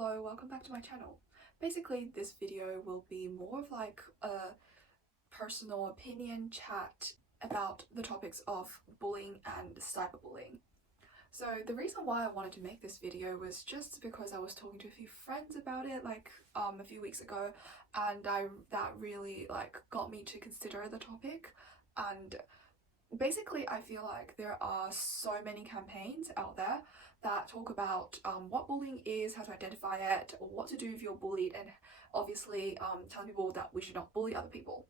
Hello, welcome back to my channel. Basically, this video will be more of like a personal opinion chat about the topics of bullying and cyberbullying. So the reason why I wanted to make this video was just because I was talking to a few friends about it a few weeks ago, and that really got me to consider the topic. And basically, I feel like there are so many campaigns out there that talk about what bullying is, how to identify it, or what to do if you're bullied, and obviously telling people that we should not bully other people.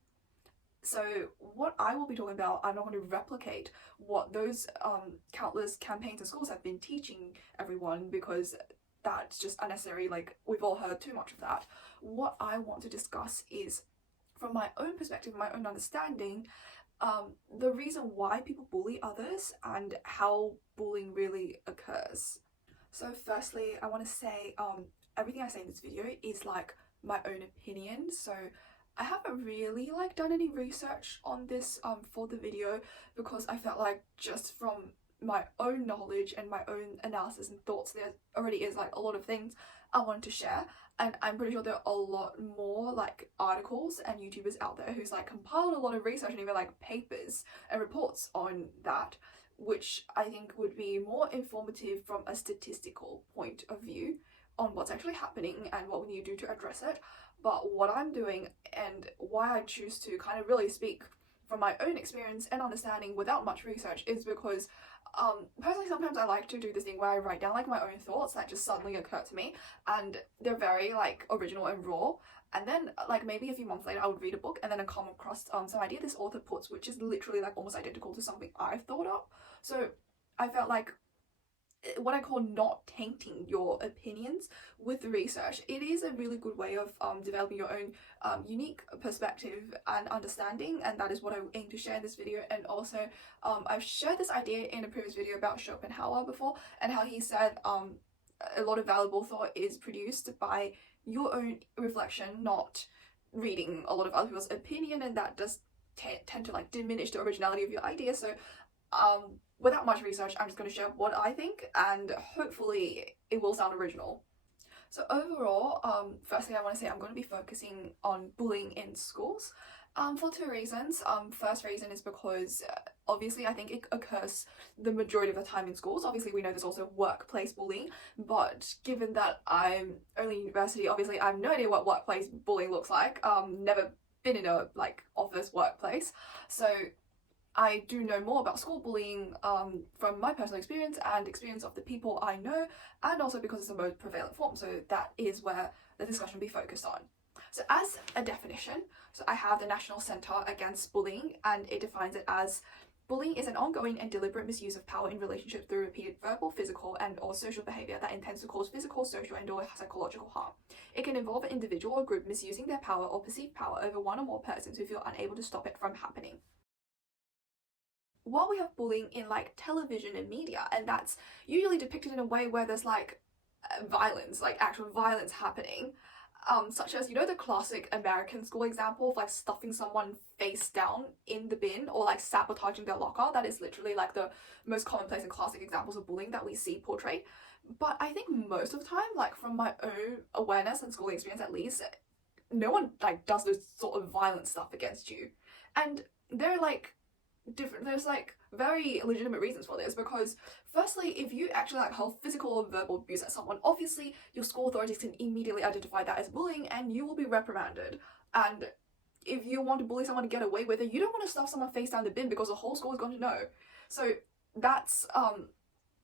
So what I will be talking about, I'm not going to replicate what those countless campaigns and schools have been teaching everyone, because that's just unnecessary. We've all heard too much of that. What I want to discuss is, from my own perspective, my own understanding, the reason why people bully others and how bullying really occurs. So firstly, I want to say everything I say in this video is my own opinion. So I haven't really done any research on this for the video, because I felt like just from my own knowledge and my own analysis and thoughts, there already is a lot of things I wanted to share, and I'm pretty sure there are a lot more articles and YouTubers out there who's compiled a lot of research and even papers and reports on that, which I think would be more informative from a statistical point of view on what's actually happening and what we need to do to address it. But what I'm doing and why I choose to kind of really speak from my own experience and understanding without much research is because personally, sometimes I like to do this thing where I write down my own thoughts that just suddenly occur to me, and they're very original and raw. And then maybe a few months later I would read a book and then I come across some idea this author puts, which is literally almost identical to something I've thought of. So I felt like what I call not tainting your opinions with research. It is a really good way of developing your own unique perspective and understanding, and that is what I aim to share in this video. And also I've shared this idea in a previous video about Schopenhauer before, and how he said a lot of valuable thought is produced by your own reflection, not reading a lot of other people's opinion, and that does tend to diminish the originality of your idea. So without much research, I'm just going to share what I think, and hopefully it will sound original. So overall, firstly I want to say I'm going to be focusing on bullying in schools for two reasons. First reason is because obviously I think it occurs the majority of the time in schools. Obviously we know there's also workplace bullying, but given that I'm only in university, obviously I have no idea what workplace bullying looks like. Never been in a office workplace, so I do know more about school bullying from my personal experience and experience of the people I know, and also because it's the most prevalent form, so that is where the discussion will be focused on. So as a definition, so I have the National Centre Against Bullying, and it defines it as: bullying is an ongoing and deliberate misuse of power in relationships through repeated verbal, physical, and or social behaviour that intends to cause physical, social, and or psychological harm. It can involve an individual or group misusing their power or perceived power over one or more persons who feel unable to stop it from happening. While we have bullying in television and media, and that's usually depicted in a way where there's violence, actual violence happening, such as, you know, the classic American school example of stuffing someone face down in the bin, or sabotaging their locker. That is literally the most commonplace and classic examples of bullying that we see portrayed. But I think most of the time, from my own awareness and schooling experience at least, no one does this sort of violent stuff against you. And they're there's very legitimate reasons for this, because firstly, if you actually hold physical or verbal abuse at someone, obviously your school authorities can immediately identify that as bullying and you will be reprimanded. And if you want to bully someone to get away with it, you don't want to stuff someone face down the bin because the whole school is going to know. So that's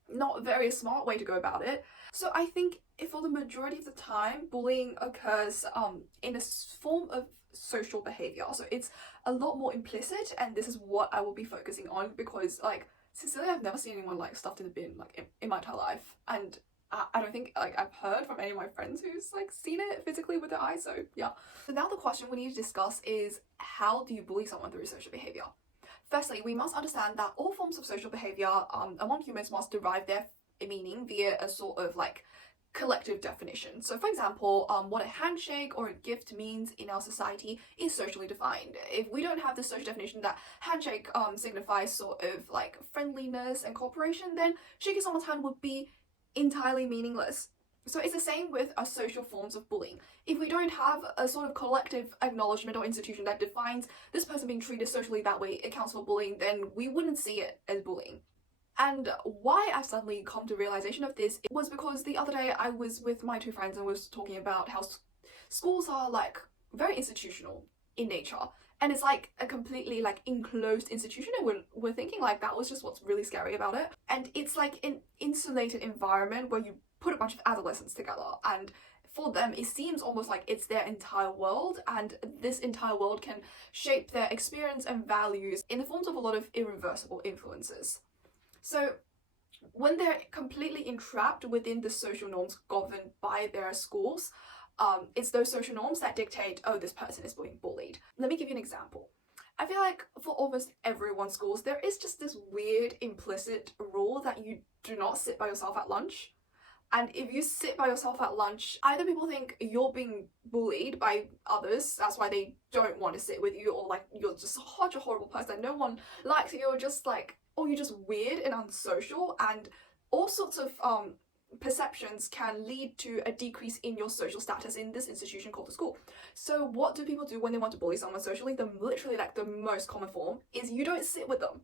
not a very smart way to go about it. So I think for the majority of the time, bullying occurs in a form of social behaviour. So it's a lot more implicit, and this is what I will be focusing on, because sincerely I've never seen anyone stuffed in the bin in my entire life, and I don't think I've heard from any of my friends who's seen it physically with their eyes. So yeah. So now the question we need to discuss is, how do you bully someone through social behaviour? Firstly, we must understand that all forms of social behaviour among humans must derive their meaning via a sort of collective definition. So for example, what a handshake or a gift means in our society is socially defined. If we don't have this social definition that handshake signifies sort of friendliness and cooperation, then shaking someone's hand would be entirely meaningless. So it's the same with our social forms of bullying. If we don't have a sort of collective acknowledgement or institution that defines this person being treated socially that way, it counts for bullying, then we wouldn't see it as bullying. And why I suddenly come to realization of this was because the other day I was with my two friends and was talking about how schools are like very institutional in nature. And it's like a completely like enclosed institution, and we're thinking like that was just what's really scary about it. And it's like an insulated environment where you put a bunch of adolescents together, and for them it seems almost like it's their entire world, and this entire world can shape their experience and values in the forms of a lot of irreversible influences. So when they're completely entrapped within the social norms governed by their schools, it's those social norms that dictate, oh, this person is being bullied. Let me give you an example. I feel like for almost everyone's schools, there is just this weird implicit rule that you do not sit by yourself at lunch. And if you sit by yourself at lunch, either people think you're being bullied by others, that's why they don't want to sit with you, or like you're just such a horrible person, no one likes you, or just like, or you're just weird and unsocial, and all sorts of perceptions can lead to a decrease in your social status in this institution called the school. So what do people do when they want to bully someone socially? Literally like the most common form is you don't sit with them.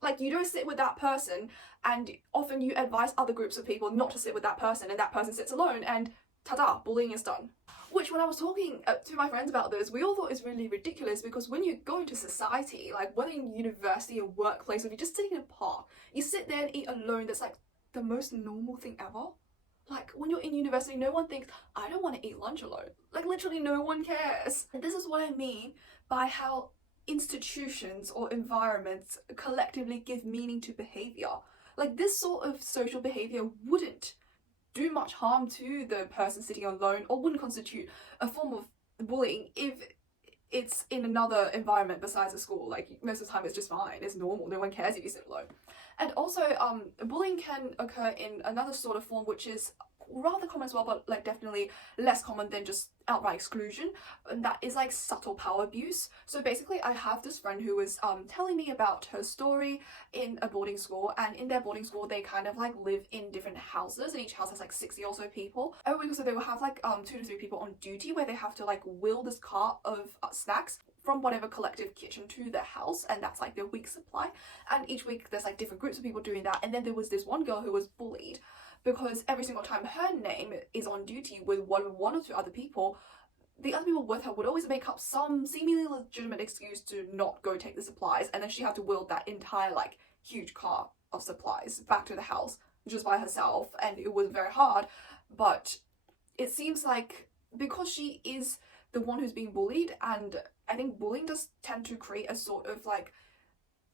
Like you don't sit with that person, and often you advise other groups of people not to sit with that person, and that person sits alone, and ta-da, bullying is done. Which, when I was talking to my friends about this, we all thought is really ridiculous, because when you go into society, like whether in university or workplace, or if you're just sitting in a park, you sit there and eat alone, that's like the most normal thing ever. Like when you're in university, no one thinks, I don't want to eat lunch alone. Like literally no one cares. And this is what I mean by how institutions or environments collectively give meaning to behaviour. Like this sort of social behaviour wouldn't do much harm to the person sitting alone, or wouldn't constitute a form of bullying if it's in another environment besides a school. Like most of the time it's just fine, it's normal, no one cares if you sit alone. And also bullying can occur in another sort of form, which is rather common as well, but like definitely less common than just outright exclusion, and that is like subtle power abuse. So basically I have this friend who was telling me about her story in a boarding school, and in their boarding school they kind of like live in different houses, and each house has like 60 or so people. Every week or so they will have like 2 to 3 people on duty, where they have to like wheel this cart of snacks from whatever collective kitchen to their house, and that's like their week supply. And each week there's like different groups of people doing that. And then there was this one girl who was bullied because every single time her name is on duty with one or two other people, the other people with her would always make up some seemingly legitimate excuse to not go take the supplies, and then she had to wield that entire like huge cart of supplies back to the house just by herself, and it was very hard. But it seems like because she is the one who's being bullied, and I think bullying does tend to create a sort of like,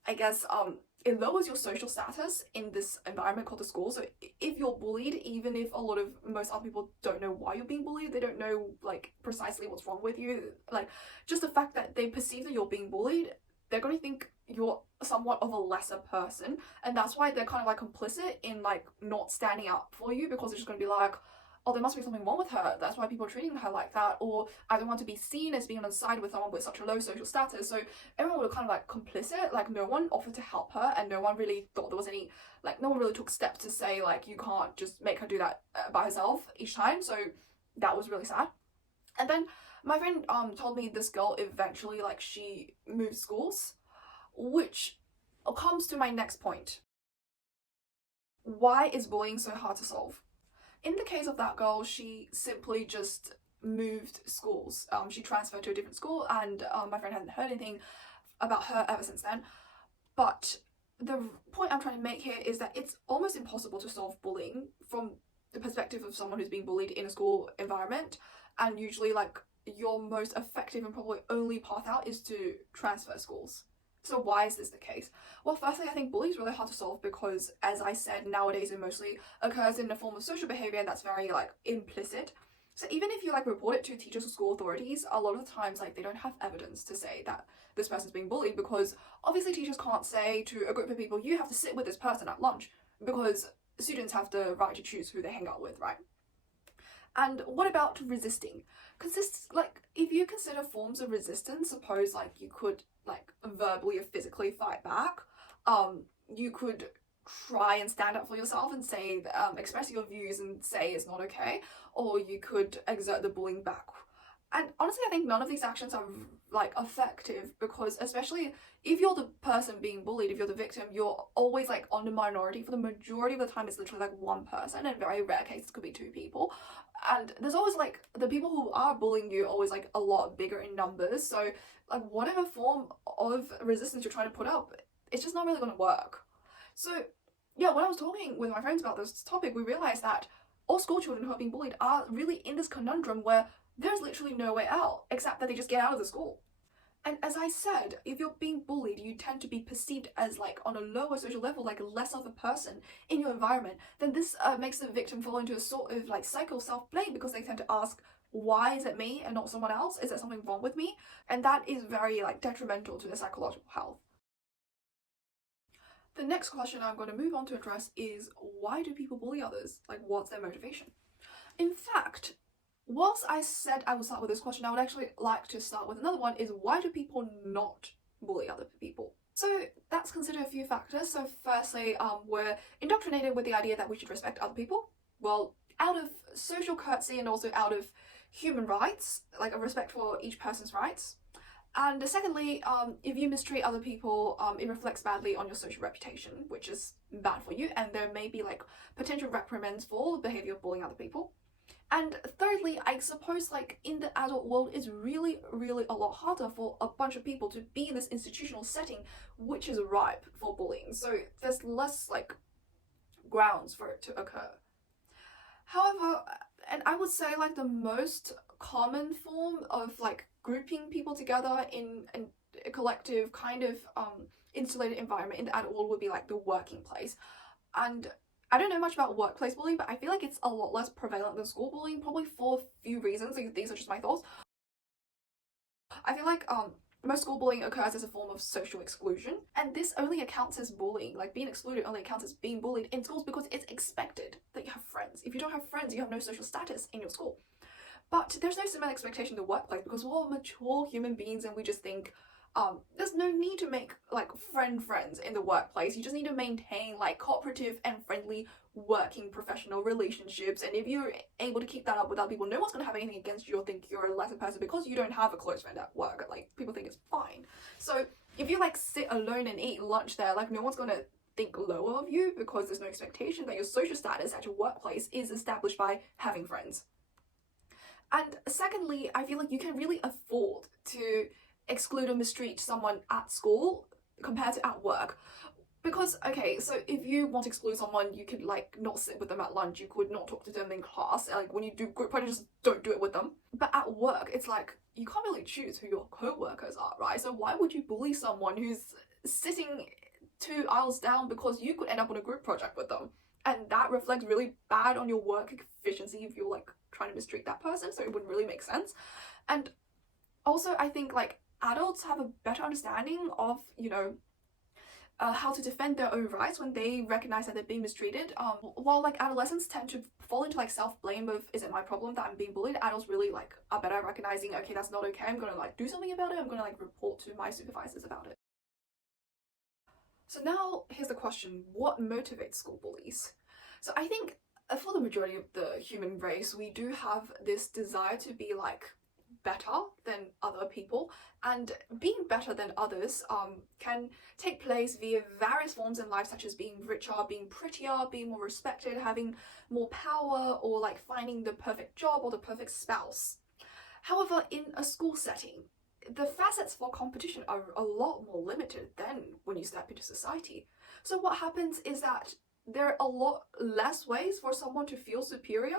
I guess it lowers your social status in this environment called the school. So if you're bullied, even if most other people don't know why you're being bullied, they don't know like precisely what's wrong with you, like just the fact that they perceive that you're being bullied, they're going to think you're somewhat of a lesser person, and that's why they're kind of like complicit in like not standing up for you, because they're just going to be like, oh, there must be something wrong with her, that's why people are treating her like that, or I don't want to be seen as being on the side with someone with such a low social status. So everyone was kind of like complicit, like no one offered to help her, and no one really thought there was any, like no one really took steps to say like you can't just make her do that by herself each time. So that was really sad. And then my friend told me this girl eventually, like, she moved schools, which comes to my next point. Why is bullying so hard to solve? In the case of that girl, she simply just moved schools. She transferred to a different school, and my friend hadn't heard anything about her ever since then. But the point I'm trying to make here is that it's almost impossible to solve bullying from the perspective of someone who's being bullied in a school environment, and usually like your most effective and probably only path out is to transfer schools. So why is this the case? Well, firstly, I think bullying is really hard to solve because, as I said, nowadays it mostly occurs in the form of social behaviour, and that's very like implicit. So even if you like report it to teachers or school authorities, a lot of the times like they don't have evidence to say that this person's being bullied, because obviously teachers can't say to a group of people, you have to sit with this person at lunch, because students have the right to choose who they hang out with, right? And what about resisting? Like, if you consider forms of resistance, suppose like you could like verbally or physically fight back, you could try and stand up for yourself and say, express your views and say it's not okay, or you could exert the bullying back. And honestly, I think none of these actions are like effective, because especially if you're the person being bullied, if you're the victim, you're always like on the minority. For the majority of the time, it's literally like one person, and in very rare cases could be two people. And there's always like the people who are bullying you always like a lot bigger in numbers. So like whatever form of resistance you're trying to put up, it's just not really going to work. So yeah, when I was talking with my friends about this topic, we realized that all school children who are being bullied are really in this conundrum where there's literally no way out except that they just get out of the school. And as I said, if you're being bullied, you tend to be perceived as like on a lower social level, like less of a person in your environment. Then this makes the victim fall into a sort of like cycle of self-blame, because they tend to ask, why is it me and not someone else? Is there something wrong with me? And that is very like detrimental to their psychological health. The next question I'm going to move on to address is, why do people bully others? Like, what's their motivation? In fact, whilst I said I would start with this question, I would actually like to start with another one, is why do people not bully other people? So that's considered a few factors. So firstly, we're indoctrinated with the idea that we should respect other people. Well, out of social courtesy and also out of human rights, like a respect for each person's rights. And secondly, if you mistreat other people, it reflects badly on your social reputation, which is bad for you, and there may be like potential reprimands for behaviour of bullying other people. And thirdly, I suppose like in the adult world, it's really a lot harder for a bunch of people to be in this institutional setting which is ripe for bullying, so there's less like grounds for it to occur. However, and I would say like the most common form of like grouping people together in a collective kind of insulated environment in the adult world would be like the working place. And I don't know much about workplace bullying, but I feel like it's a lot less prevalent than school bullying, probably for a few reasons. Like, these are just my thoughts. I feel like most school bullying occurs as a form of social exclusion, and this only accounts as bullying. Like, being excluded only accounts as being bullied in schools because it's expected that you have friends. If you don't have friends, you have no social status in your school. But there's no similar expectation in the workplace, because we're all mature human beings and we just think there's no need to make like friends in the workplace. You just need to maintain like cooperative and friendly working professional relationships, and if you're able to keep that up with other people, no one's going to have anything against you or think you're a lesser person because you don't have a close friend at work. Like, people think it's fine. So if you like sit alone and eat lunch there, like no one's going to think lower of you, because there's no expectation that your social status at your workplace is established by having friends. And secondly, I feel like you can really afford to exclude or mistreat someone at school compared to at work. Because, okay, so if you want to exclude someone, you could like not sit with them at lunch, you could not talk to them in class, like when you do group projects, just don't do it with them. But at work, it's like, you can't really choose who your co-workers are, right? So why would you bully someone who's sitting 2 aisles down because you could end up on a group project with them? And that reflects really bad on your work efficiency if you're like trying to mistreat that person, so it wouldn't really make sense. And also, I think like adults have a better understanding of, you know, how to defend their own rights when they recognize that they're being mistreated. While like adolescents tend to fall into like self-blame of, is it my problem that I'm being bullied, adults really like are better at recognizing, okay, that's not okay, I'm gonna like do something about it, I'm gonna like report to my supervisors about it. So now here's the question, what motivates school bullies? So I think for the majority of the human race, we do have this desire to be like better than other people, and being better than others can take place via various forms in life, such as being richer, being prettier, being more respected, having more power, or like finding the perfect job or the perfect spouse. However, in a school setting, the facets for competition are a lot more limited than when you step into society. So what happens is that there are a lot less ways for someone to feel superior.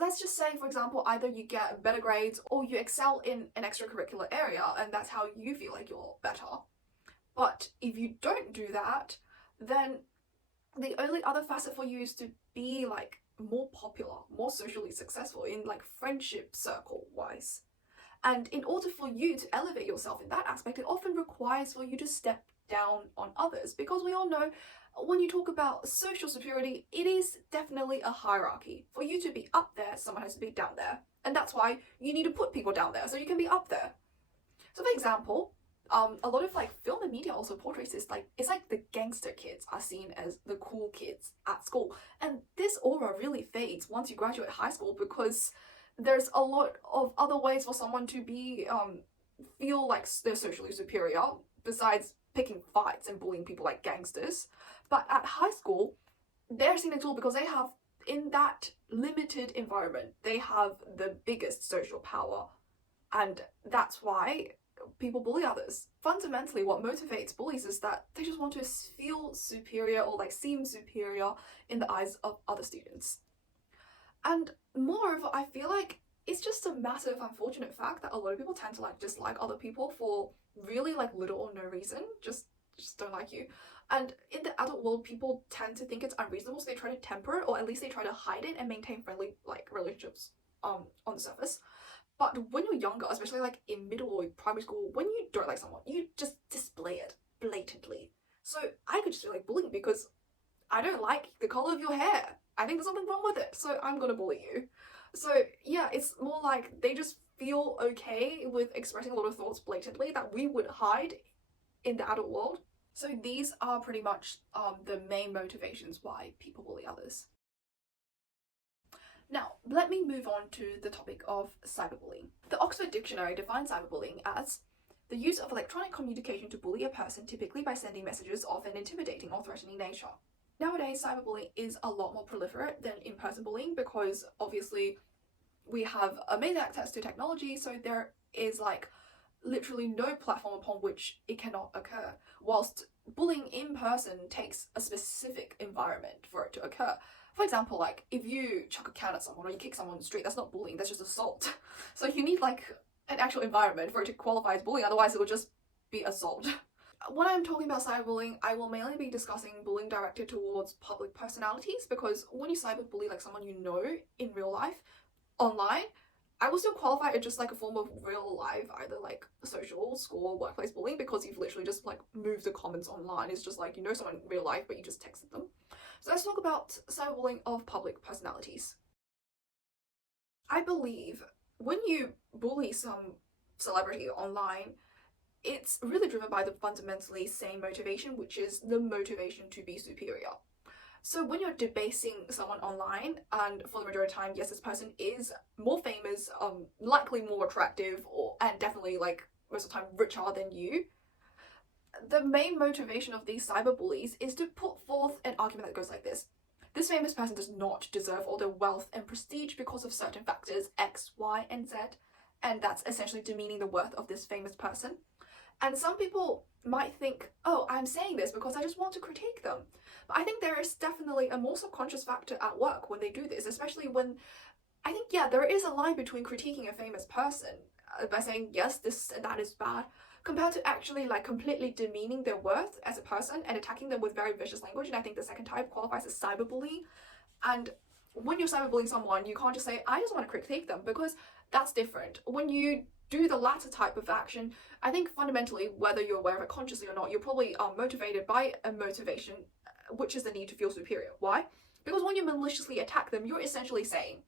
Let's just say, for example, either you get better grades or you excel in an extracurricular area, and that's how you feel like you're better. But if you don't do that, then the only other facet for you is to be like more popular, more socially successful in like friendship circle wise. And in order for you to elevate yourself in that aspect, it often requires for you to step down on others, because we all know when you talk about social superiority, it is definitely a hierarchy. For you to be up there, someone has to be down there. And that's why you need to put people down there so you can be up there. So for example, a lot of like film and media also portrays this, like it's like the gangster kids are seen as the cool kids at school, and this aura really fades once you graduate high school, because there's a lot of other ways for someone to be feel like they're socially superior besides picking fights and bullying people like gangsters. But at high school, they're seen as cool because they have, in that limited environment, they have the biggest social power, and that's why people bully others. Fundamentally, what motivates bullies is that they just want to feel superior or like seem superior in the eyes of other students. And moreover, I feel like it's just a massive unfortunate fact that a lot of people tend to like dislike other people for really like little or no reason, just don't like you. And in the adult world, people tend to think it's unreasonable, so they try to temper it, or at least they try to hide it and maintain friendly like relationships on the surface. But when you're younger, especially like in middle or primary school, when you don't like someone, you just display it blatantly. So I could just feel like bullying because I don't like the colour of your hair. I think there's something wrong with it, so I'm gonna bully you. So yeah, it's more like they just feel okay with expressing a lot of thoughts blatantly that we would hide in the adult world. So these are pretty much the main motivations why people bully others. Now, let me move on to the topic of cyberbullying. The Oxford Dictionary defines cyberbullying as the use of electronic communication to bully a person, typically by sending messages of an intimidating or threatening nature. Nowadays, cyberbullying is a lot more proliferate than in-person bullying because obviously we have amazing access to technology, so there is like literally no platform upon which it cannot occur, whilst bullying in person takes a specific environment for it to occur. For example, like if you chuck a can at someone or you kick someone on the street, that's not bullying, that's just assault. So you need like an actual environment for it to qualify as bullying, otherwise it will just be assault. When I'm talking about cyberbullying, I will mainly be discussing bullying directed towards public personalities, because when you cyberbully like someone you know in real life, online, I will still qualify it just like a form of real life, either like social, school, workplace bullying, because you've literally just like moved the comments online. It's just like you know someone in real life but you just texted them. So let's talk about cyberbullying of public personalities. I believe when you bully some celebrity online, it's really driven by the fundamentally same motivation, which is the motivation to be superior. So when you're debasing someone online, and for the majority of the time, yes, this person is more famous, likely more attractive, and definitely like most of the time richer than you, the main motivation of these cyberbullies is to put forth an argument that goes like this. This famous person does not deserve all the wealth and prestige because of certain factors X, Y, and Z, and that's essentially demeaning the worth of this famous person. And some people might think, oh, I'm saying this because I just want to critique them. But I think there is definitely a more subconscious factor at work when they do this, especially when, I think, yeah, there is a line between critiquing a famous person by saying, yes, this and that is bad, compared to actually like completely demeaning their worth as a person and attacking them with very vicious language. And I think the second type qualifies as cyberbullying. And when you're cyberbullying someone, you can't just say, I just want to critique them, because that's different. When you do the latter type of action, I think fundamentally, whether you're aware of it consciously or not, you're probably motivated by a motivation, which is the need to feel superior. Why? Because when you maliciously attack them, you're essentially saying,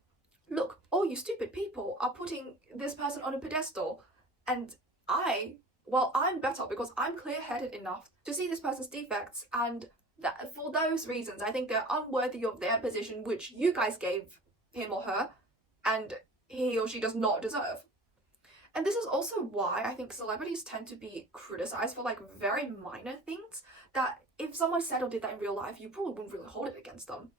look, all you stupid people are putting this person on a pedestal, and I'm better because I'm clear-headed enough to see this person's defects, and that for those reasons, I think they're unworthy of their position, which you guys gave him or her, and he or she does not deserve. And this is also why I think celebrities tend to be criticized for like very minor things that if someone said or did that in real life, you probably wouldn't really hold it against them.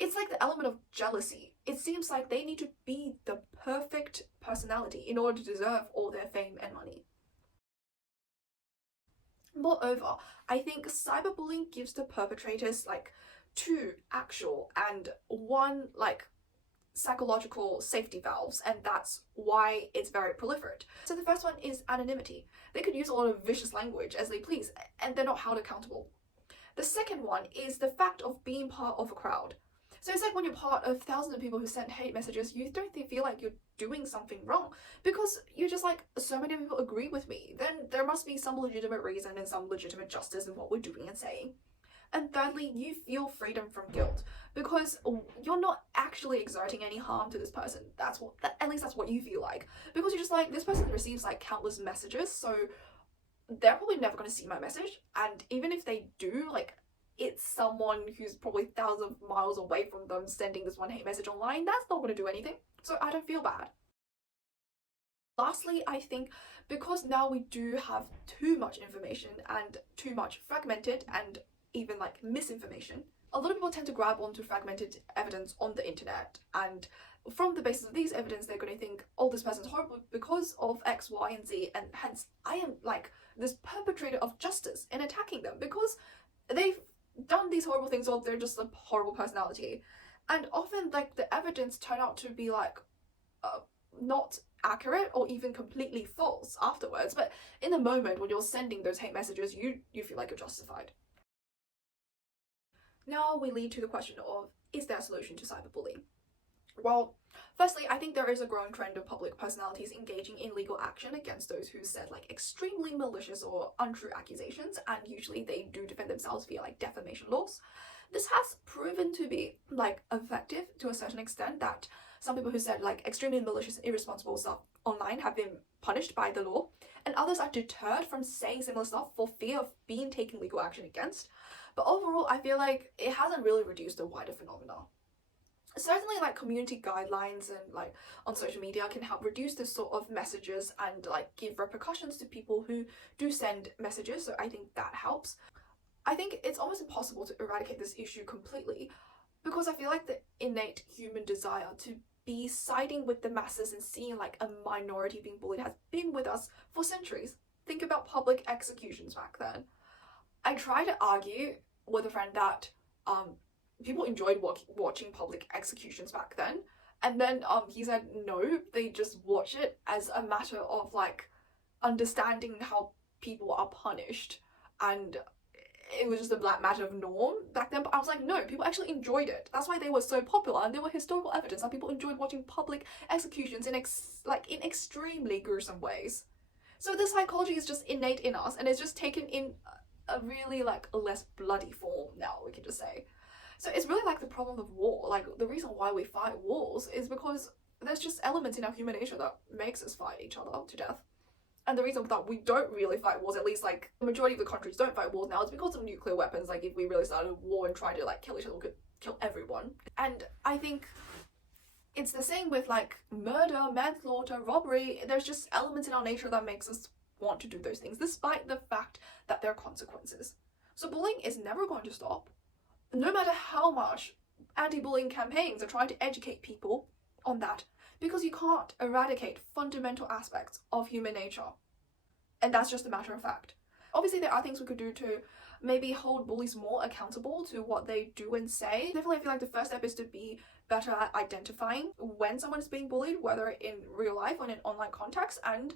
It's like the element of jealousy. It seems like they need to be the perfect personality in order to deserve all their fame and money. Moreover, I think cyberbullying gives the perpetrators like two actual and one like psychological safety valves, and that's why it's very proliferate. So the first one is anonymity. They could use a lot of vicious language as they please, and they're not held accountable. The second one is the fact of being part of a crowd. So it's like when you're part of thousands of people who send hate messages, you don't feel like you're doing something wrong, because you're just like, so many people agree with me, then there must be some legitimate reason and some legitimate justice in what we're doing and saying. And thirdly, you feel freedom from guilt, because you're not actually exerting any harm to this person. At least that's what you feel like. Because you're just like, this person receives like countless messages, so they're probably never going to see my message, and even if they do, like, it's someone who's probably thousands of miles away from them sending this one hate message online. That's not going to do anything, so I don't feel bad. Lastly, I think because now we do have too much information and too much fragmented and even like misinformation, a lot of people tend to grab onto fragmented evidence on the internet, and from the basis of these evidence they're going to think, oh, this person's horrible because of X, Y, and Z, and hence I am like this perpetrator of justice in attacking them because they've done these horrible things, or they're just a horrible personality. And often like the evidence turn out to be like not accurate or even completely false afterwards, but in the moment when you're sending those hate messages, you feel like you're justified. Now we lead to the question of, is there a solution to cyberbullying? Well, firstly, I think there is a growing trend of public personalities engaging in legal action against those who said like extremely malicious or untrue accusations, and usually they do defend themselves via like defamation laws. This has proven to be like effective to a certain extent, that some people who said like extremely malicious and irresponsible stuff online have been punished by the law, and others are deterred from saying similar stuff for fear of being taken legal action against. But overall, I feel like it hasn't really reduced the wider phenomena. Certainly like community guidelines and like on social media can help reduce this sort of messages and like give repercussions to people who do send messages, so I think that helps. I think it's almost impossible to eradicate this issue completely, because I feel like the innate human desire to be siding with the masses and seeing like a minority being bullied has been with us for centuries. Think about public executions back then. I try to argue with a friend that people enjoyed watching public executions back then, and then he said no, they just watch it as a matter of like understanding how people are punished, and it was just a black matter of norm back then. But I was like, no, people actually enjoyed it. That's why they were so popular, and there were historical evidence that people enjoyed watching public executions in in extremely gruesome ways. So the psychology is just innate in us, and it's just taken in a really like a less bloody form now, we can just say. So it's really like the problem of war. Like the reason why we fight wars is because there's just elements in our human nature that makes us fight each other to death. And the reason that we don't really fight wars, at least like the majority of the countries don't fight wars now, is because of nuclear weapons. Like if we really started a war and tried to like kill each other, we could kill everyone. And I think it's the same with like murder, manslaughter, robbery. There's just elements in our nature that makes us want to do those things, despite the fact that there are consequences. So bullying is never going to stop, no matter how much anti-bullying campaigns are trying to educate people on that, because you can't eradicate fundamental aspects of human nature. And that's just a matter of fact. Obviously, there are things we could do to maybe hold bullies more accountable to what they do and say. Definitely, I feel like the first step is to be better at identifying when someone is being bullied, whether in real life or in an online context, and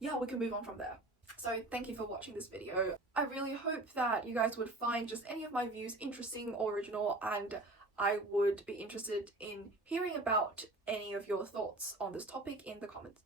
yeah, we can move on from there. So thank you for watching this video. I really hope that you guys would find just any of my views interesting or original, and I would be interested in hearing about any of your thoughts on this topic in the comments.